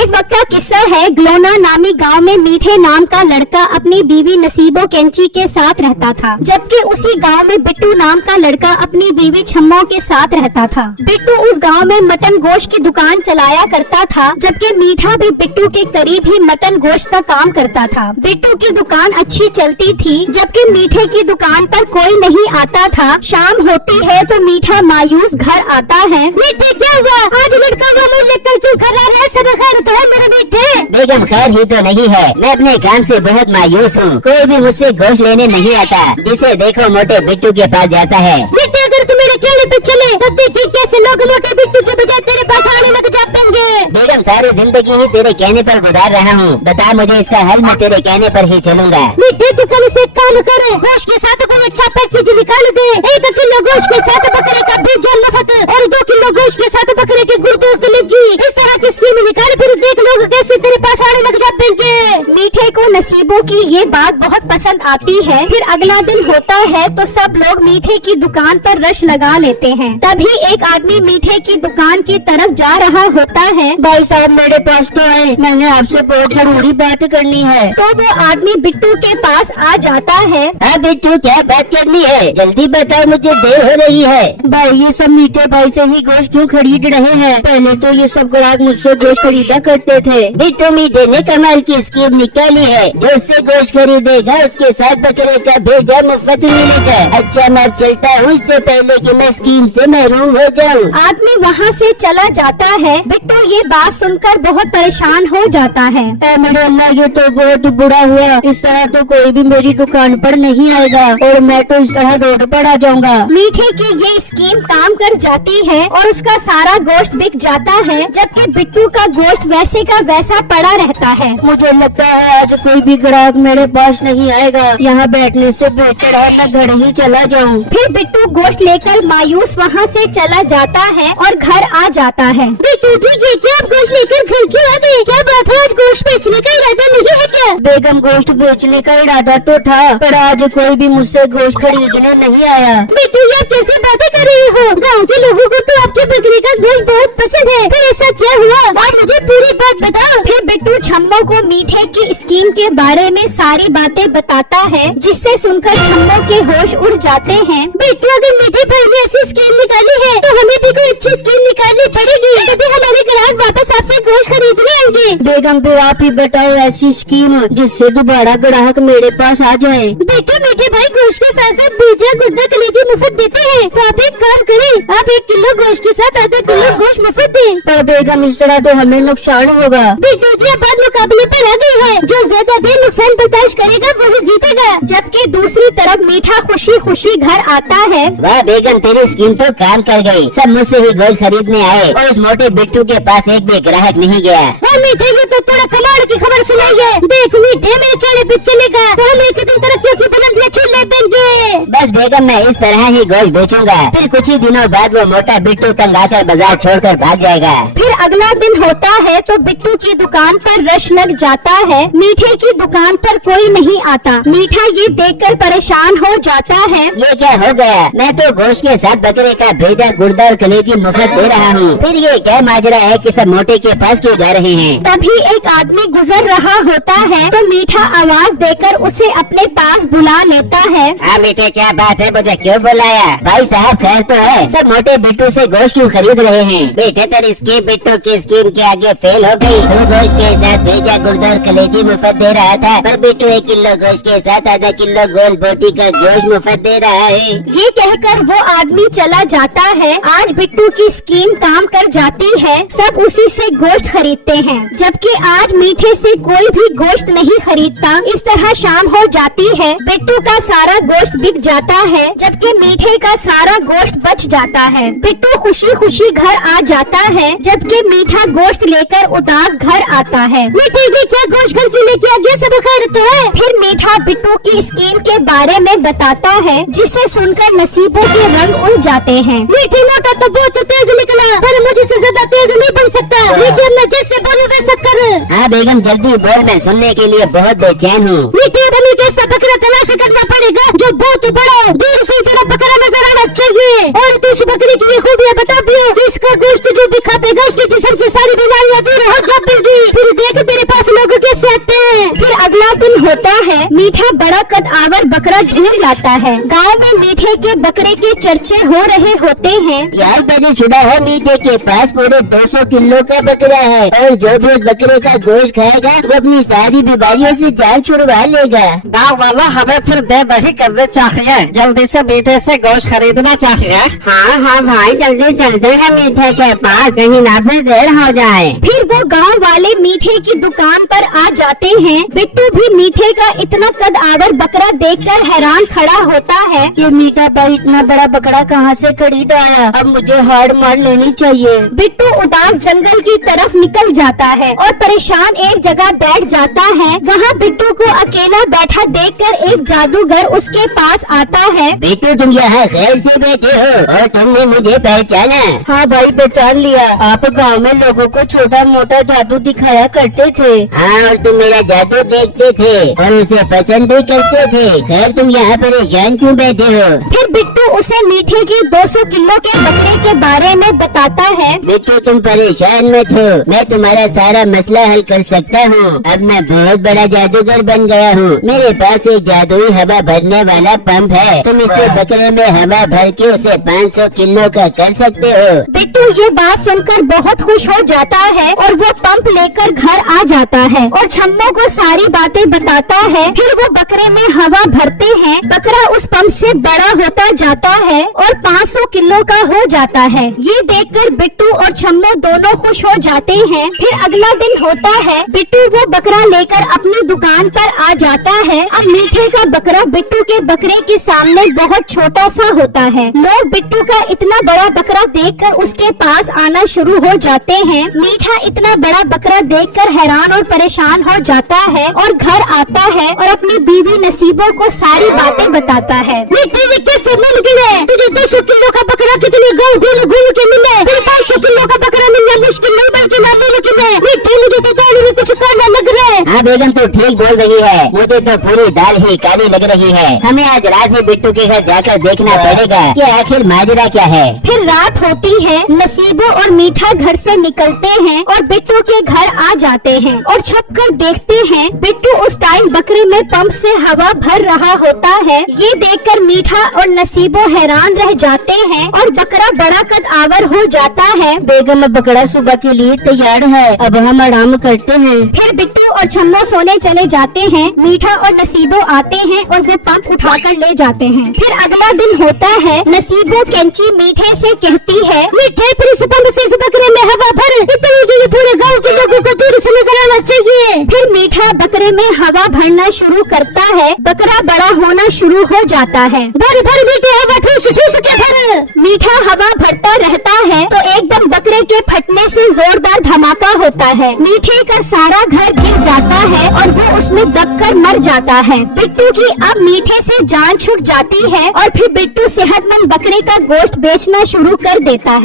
एक वक्त का किस्सा है। ग्लोना नामी गांव में मीठे नाम का लड़का अपनी बीवी नसीबो कैंची के साथ रहता था, जबकि उसी गांव में बिट्टू नाम का लड़का अपनी बीवी छम्मो के साथ रहता था। बिट्टू उस गांव में मटन गोश्त की दुकान चलाया करता था, जबकि मीठा भी बिट्टू के करीब ही मटन गोश्त का काम करता था। बिट्टू की दुकान अच्छी चलती थी, जबकि मीठे की दुकान पर कोई नहीं आता था। शाम होती है तो मीठा मायूस घर आता है। मीठे क्या हुआ? आज लड़का का मुँह लेकर क्यों खड़ा है? सब खैर तो है मेरे मीठे? बेगम खैर ही तो नहीं है, मैं अपने काम से बहुत मायूस हूँ। कोई भी मुझसे गोश्त लेने नहीं आता, जिसे देखो मोटे बिट्टू के पास जाता है। बेटे अगर तू मेरे कहने पे चले तो देखी कैसे लोग मोटे बिट्टू के बजाय तेरे पास आने लग जाएंगे। बेगम सारी जिंदगी ही तेरे कहने पर गुजार रहा हूँ, बता मुझे इसका हल, मैं तेरे कहने पर ही चलूंगा। बेटे तू कल से काम करे, गोश्त के साथ कोई अच्छा पैकेज निकाल दे। 1 किलो गोश्त के साथ बकरे का भेजा मुफ्त और 2 किलो गोश्त के साथ बकरे के गुर्दे की लिज्जी, इस तरह की स्कीम निकाल, फिर देख लोग कैसे तेरे पास आने लग जाएंगे। मीठे को नसीबों की ये बात बहुत पसंद आती है। फिर अगला दिन होता है तो सब लोग मीठे की दुकान पर रश लगा लेते हैं। तभी एक आदमी मीठे की दुकान की तरफ जा रहा होता है। भाई साहब मेरे पास तो आए, मैंने आपसे बहुत जरूरी बात करनी है। तो वो आदमी बिट्टू के पास आ जाता है। हाँ बिट्टू क्या बात करनी है, जल्दी बताओ, मुझे देर हो रही है। भाई ये सब मीठे भाई से ही गोश्त क्यों खरीद रहे हैं? पहले तो ये सब ग्राहक मुझसे गोश्त खरीदा करते थे। बिट्टू मीठे ने कमाल की स्कीम निकाली है, जो उससे गोश्त खरीदेगा उसके साथ बकरे का भेजा मुफ्त मिलेगा। अच्छा मैं अब चलता हूँ, इससे पहले कि मैं स्कीम से महरूम हो जाऊँ। आदमी वहाँ से चला जाता है। बिट्टू ये बात सुनकर बहुत परेशान हो जाता है। मेरे अल्लाह ये तो बहुत बुरा हुआ, इस तरह तो कोई भी मेरी दुकान पर नहीं आएगा और मैं तो इस तरह रोड पर आ जाऊंगा। मीठे की ये स्कीम काम कर जाती है और उसका सारा गोश्त बिक जाता है, जबकि बिट्टू का गोश्त वैसे का वैसा पड़ा रहता है। मुझे लगता है आज कोई भी ग्राहक मेरे पास नहीं आएगा, यहाँ बैठने से बेहतर है मैं घर ही चला जाऊँ। फिर बिट्टू गोश्त लेकर मायूस वहाँ से चला जाता है और घर आ जाता है। बिट्टू ठीक है, क्या आप गोश्त लेकर घर क्यों आ गए? क्या बात है, आज गोश्त बेचने का इरादा नहीं है क्या? बेगम गोश्त बेचने का इरादा तो था, पर आज कोई भी मुझसे गोश्त खरीदने नहीं आया। बिट्टू ये कैसी बातें कर रही हो? गाँव के लोगों को तो आपके बकरे का गोश्त बहुत पसंद है, फिर ऐसा क्या हुआ? आज मुझे पूरी बात बताओ। फिर बिट्टू छम्मो को मीठे की स्कीम के बारे में सारी बातें बताता है, जिससे सुनकर छम्मो के होश उड़ जाते हैं। बिट्टू अगर मीठे भाई ने ऐसी स्कीम निकाली है तो हमें भी कोई अच्छी स्कीम निकालनी पड़ेगी, तभी हमारे ग्राहक वापस आपसे गोश्त खरीदने आएंगे। बेगम फिर आप ही बताओ ऐसी स्कीम जिससे दोबारा ग्राहक मेरे पास आ जाए। बेटे मीठे भाई गोश्त के साथ साथ बीजा गुर्दा कलेजी मुफ्त देते हैं, तो आप एक काम करें, आप 1 किलो गोश्त के साथ आधा किलो गोश्त मुफ्त दें। पर बेगम इस तरह तो हमें नुकसान होगा। बेटू जी बात मुकाबले पर आ गई है, जो ज्यादा देर नुकसान बर्दाश्त करेगा वही जीतेगा। जबकि दूसरी तरफ मीठा खुशी खुशी घर आता है। वाह बेगम तेरी स्कीम तो काम कर गई, सब मुझसे ही गोश्त खरीदने आए और उस मोटे बिट्टू के पास एक भी ग्राहक नहीं गया। मीठे ये तो थोड़ा कमाल की खबर सुनाई है। देख मीठे मेरे कहने पे चलेगा तो हम एक दिन तरक्की की बुलंदियां छू लेंगे। बस बेगम मैं इस तरह ही गोश्त बेचूंगा, फिर कुछ ही दिनों बाद वो मोटा बिट्टू तंग आकर बाजार छोड़कर भाग जाएगा। फिर अगला दिन होता है तो बिट्टू की दुकान पर रश लग जाता है। मीठे की दुकान पर कोई नहीं आता। मीठा ये देखकर परेशान हो जाता है। ये क्या हो गया, मैं तो गोश्त के साथ बकरे का भेजा गुर्दा और कलेजी मुफ्त दे रहा हूँ, फिर ये क्या माजरा है कि सब मोटे के पास क्यों जा रहे हैं? तभी एक आदमी गुजर रहा होता है तो मीठा आवाज देकर उसे अपने पास बुला लेता है। हाँ मीठे क्या बात है, मुझे क्यों बुलाया? भाई साहब खैर तो है, सब मोटे बिट्टू से गोश्त क्यों खरीद रहे हैं? बेटे तेरी स्कीम बिट्टू की स्कीम के आगे फेल हो गई। तू गोश्त के साथ भेजा गुर्दा और कलेजी मुफ्त दे रहा था, पर बिट्टू 1 किलो गोश्त के साथ आधा किलो गोल बोटी का गोश्त मुफ्त दे रहा है। ये कहकर वो आदमी चला जाता है। आज बिट्टू की स्कीम काम कर जाती है, सब उसी से गोश्त खरीदते हैं, जबकि आज मीठे से कोई भी गोश्त नहीं खरीदता। इस तरह शाम हो जाती है, बिट्टू का सारा गोश्त बिक जाता है, जबकि मीठे का सारा गोश्त बच जाता है। बिट्टू खुशी खुशी घर आ जाता है, जबकि मीठा गोश्त लेकर उदास घर आता है। मीठे जी क्या गोश्त घर क्यों लेके आ गया, सब खैर तो है? फिर मीठा बिट्टू की स्कीम के बारे में बताता है, जिसे सुनकर नसीबों के रंग उड़ जाते हैं। मीठे मोटा तो बहुत तेज निकला, पर मुझे से ज्यादा तेज नहीं बन सकता। मीठे मैं जैसे बोलूं वैसा कर। हाँ बेगम जल्दी बोल, मैं सुनने के लिए बहुत बेचैन हूँ। मीठे हमें कैसा बकरा तलाश करना पड़ेगा जो बहुत बड़ा दूर से तेरा बकरा नजर आ जाना चाहिए। और तो उस बकरी की ये खूबियाँ बता दियो कि इसका गोश्त जो भी खाएगा उसके जिस्म से सारी बीमारियाँ दूर हो जाएंगी। फिर देख तेरे पास लोग कैसे आते हैं। फिर अगला दिन होता है, मीठा बड़ा कद आवर बकरा ढूंढ लाता है। गांव में मीठे के बकरे के चर्चे हो रहे होते हैं। यार मैंने सुना है मीठे के पास पूरे 200 किलो का बकरा है और जो भी उस बकरे का गोश्त खाएगा वो अपनी सारी बीमारियों से जान छुड़वा लेगा। गाँव वाला हमें फिर बेबसी करने चाहिए, जल्दी से मीठे से गोश्त खरीदना चाहिए। हाँ हाँ भाई जल्दी चलते हैं मीठे के पास, कहीं ना फिर देर हो जाए। फिर वो गांव वाले मीठे की दुकान पर आ जाते हैं। बिट्टू भी मीठे का इतना कद आवर बकरा देखकर हैरान खड़ा होता है। ये मीठा भाई इतना बड़ा बकरा कहाँ से खरीद आया, अब मुझे हार मान लेनी चाहिए। बिट्टू उदास जंगल की तरफ निकल जाता है और परेशान एक जगह बैठ जाता है। वहाँ बिट्टू को अकेला बैठा देखकर एक जादूगर उसके पास आता है। बिट्टू तुम यहाँ खैर से बैठे हो और तुमने मुझे पहचाना? हाँ भाई पहचान लिया, आप गांव में लोगों को छोटा मोटा जादू दिखाया करते थे। हाँ और तुम मेरा जादू देखते थे और उसे पसंद भी करते थे। खैर तुम यहाँ परेशान क्यों बैठे हो? फिर बिट्टू उसे मीठे के 200 किलो के बकरे के बारे में बताता है। बिट्टू तुम परेशान मत हो, मैं तुम्हारा सारा मसला हल कर सकता हूँ। अब मैं बहुत बड़ा जादूगर बन गया हूँ। मेरे पास एक जादुई हवा भरने वाला पंप है, तुम इससे बकरे में हवा भर के उसे 500 किलो का कर सकते हो। बिट्टू ये बात सुनकर बहुत खुश हो जाता है और वो पंप लेकर घर आ जाता है और छम्मो को सारी बातें बताता है। फिर वो बकरे में हवा भरते हैं। बकरा उस पंप से बड़ा होता जाता है और 500 किलो का हो जाता है। ये देखकर बिट्टू और छम्मो दोनों खुश हो जाते हैं। फिर अगला दिन होता है, बिट्टू वो बकरा लेकर अपनी दुकान पर आ जाता है। अब मीठे का बकरा बिट्टू के बकरे के सामने बहुत छोटा सा होता है। लोग बिट्टू का इतना बड़ा बकरा देखकर उसके पास आना शुरू हो जाते हैं। मीठा इतना बड़ा बकरा देखकर हैरान और परेशान हो जाता है और घर आता है और अपनी बीवी नसीबों को सारी बातें बताता है। मीठे कैसे मुमकिन है तुझे 200 किलो का बकरा कितने गाँव घूम के मिले, फिर 500 किलो का बकरा मिलना मुश्किल नहीं बल्कि नामुमकिन है। मीठे मुझे तो दाल में कुछ काला लग रहा है। हाँ बेगम तो ठीक बोल रही है, मुझे तो पूरी दाल ही काली लग रही है। हमें आज रात ही बिट्टू के घर जाकर देखना पड़ेगा कि आखिर माजरा क्या है। फिर रात होती है, नसीबो और मीठा घर से निकलते हैं और बिट्टू के घर आ जाते हैं और छुप कर देखते हैं बिट्टू उस टाइम बकरे में पंप से हवा भर रहा होता है। ये देखकर मीठा और नसीबो हैरान रह जाते हैं और बकरा बड़ा कद आवर हो जाता है। बेगम बकरा सुबह के लिए तैयार है, अब हम आराम करते हैं। फिर बिट्टू और छम्मो सोने चले जाते हैं। मीठा और नसीबो आते हैं और वो पंप उठाकर ले जाते हैं। फिर अगला दिन होता है, नसीबो कैंची मीठे से कहती है, मीठे फिर इस पंप से इस बकरे में हवा भर, इतनी पूरे गाँव के लोगों को दूर से नजर आना चाहिए। फिर मीठा बकरे में हवा भरना शुरू करता है। बकरा बड़ा होना शुरू हो जाता है। भर भर मीठे हवा ठूस ठूस के भर। मीठा हवा भरता रहता है तो एकदम बकरे के फटने से जोरदार धमाका होता है। मीठे का सारा घर गिर जाता है और वो उसमें दबकर मर जाता है। बिट्टू की अब मीठे से जान छूट जाती है और फिर बिट्टू सेहतमंद बकरे का गोश्त बेचना शुरू कर देता है।